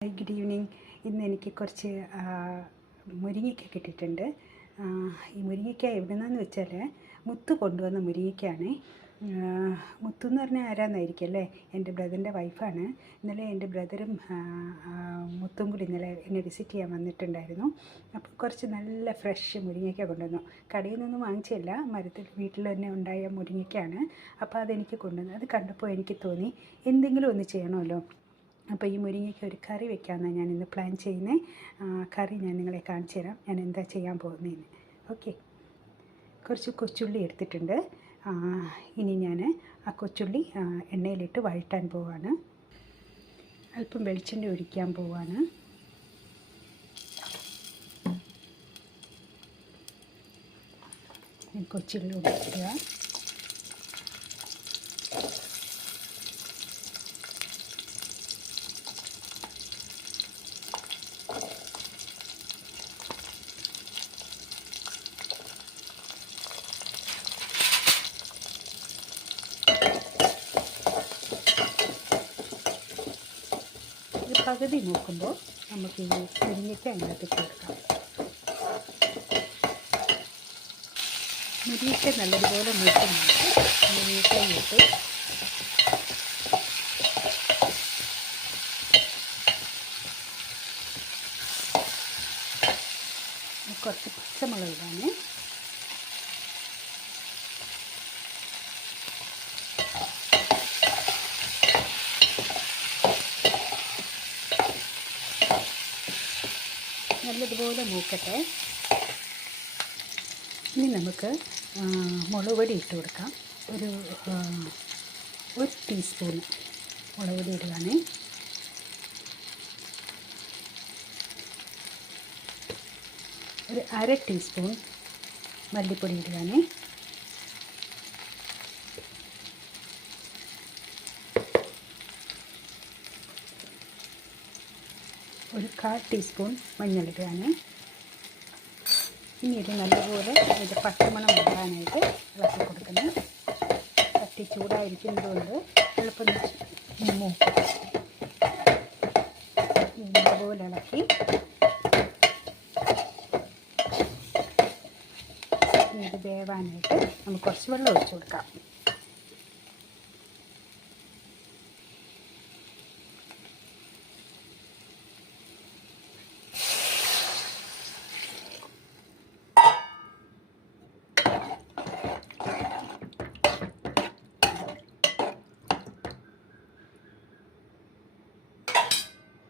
Good evening. ഇന്ന് എനിക്ക് കുറച്ച് മുരിങ്ങയ്ക്ക കിട്ടിയിട്ടുണ്ട്. ഈ മുരിങ്ങയ്ക്ക എവിടെ നിന്നാന്ന് വെച്ചാൽ മുത്തു കൊണ്ടുവന്ന മുരിങ്ങയ്ക്കയാണ്. മുത്തു എന്ന് പറഞ്ഞാൽ ആരാന്നായിരിക്കും അല്ലേ? എൻ്റെ ബ്രദറിൻ്റെ വൈഫാണ്. ഇന്നലെ എൻ്റെ ബ്രദറും മുത്തും കൂടി ഇന്നലെ എന്നെ വിസിറ്റ് ചെയ്യാൻ വന്നിട്ടുണ്ടായിരുന്നു. അപ്പോൾ കുറച്ച് നല്ല ഫ്രഷ് മുരിങ്ങയ്ക്ക കൊണ്ടുവന്നു. കടയിൽ നിന്നൊന്നും വാങ്ങിച്ചില്ല, മരത്തിൽ വീട്ടിൽ തന്നെ ഉണ്ടായ മുരിങ്ങയ്ക്കയാണ്. അപ്പോൾ അതെനിക്ക് കൊണ്ടുവന്നു. അത് കണ്ടപ്പോൾ എനിക്ക് തോന്നി എന്തെങ്കിലും ഒന്ന് ചെയ്യണമല്ലോ. അപ്പോൾ ഈ മുരിങ്ങയ്ക്ക് ഒരു കറി വെക്കാമെന്നാണ് ഞാൻ ഇന്ന് പ്ലാൻ ചെയ്യുന്നത്. കറി ഞാൻ നിങ്ങളെ കാണിച്ചു തരാം, ഞാൻ എന്താ ചെയ്യാൻ പോകുന്നതെന്ന്. ഓക്കെ, കുറച്ച് കൊച്ചുള്ളി എടുത്തിട്ടുണ്ട്. ഇനി ഞാൻ ആ കൊച്ചുള്ളി എണ്ണയിലിട്ട് വഴറ്റാൻ പോവാണ്. അല്പം വെളിച്ചെണ്ണ ഒഴിക്കാൻ പോവാണ്. കൊച്ചുള്ളി ഒഴിക്കുക. പകുതി നോക്കുമ്പോൾ നമുക്ക് ഈ മുരിങ്ങയ്ക്ക അതിനകത്ത് ചേർക്കാം. മുരിങ്ങയ്ക്ക നല്ലതുപോലെ മൂക്കുന്നുണ്ട്. മുരിങ്ങയ്ക്ക ഇട്ട് കുറച്ച് പച്ചമുളക് ഇടാൻ. നല്ലതുപോലെ മൂക്കട്ടെ. ഇനി നമുക്ക് മുളക് പൊടി ഇട്ട് കൊടുക്കാം. ഒരു ടീസ്പൂൺ മുളക് പൊടി ഇടുകയാണ്. ഒരു അര ടീസ്പൂൺ മല്ലിപ്പൊടി ഇടുകയാണ്. ഒരു 1/4 ടീസ്പൂൺ മഞ്ഞളിടുകയാണ്. ഇനി ഇത് നല്ലപോലെ ഇത് പച്ചമണം മാറാനായിട്ട് ഇളക്കി കൊടുക്കണം. കത്തി ചൂടായിരിക്കുന്നതുകൊണ്ട് എളുപ്പം മൂക്കും. നല്ലപോലെ ഇളക്കി ഇത് വേവാനായിട്ട് നമുക്ക് കുറച്ച് വെള്ളം ഒഴിച്ചു കൊടുക്കാം.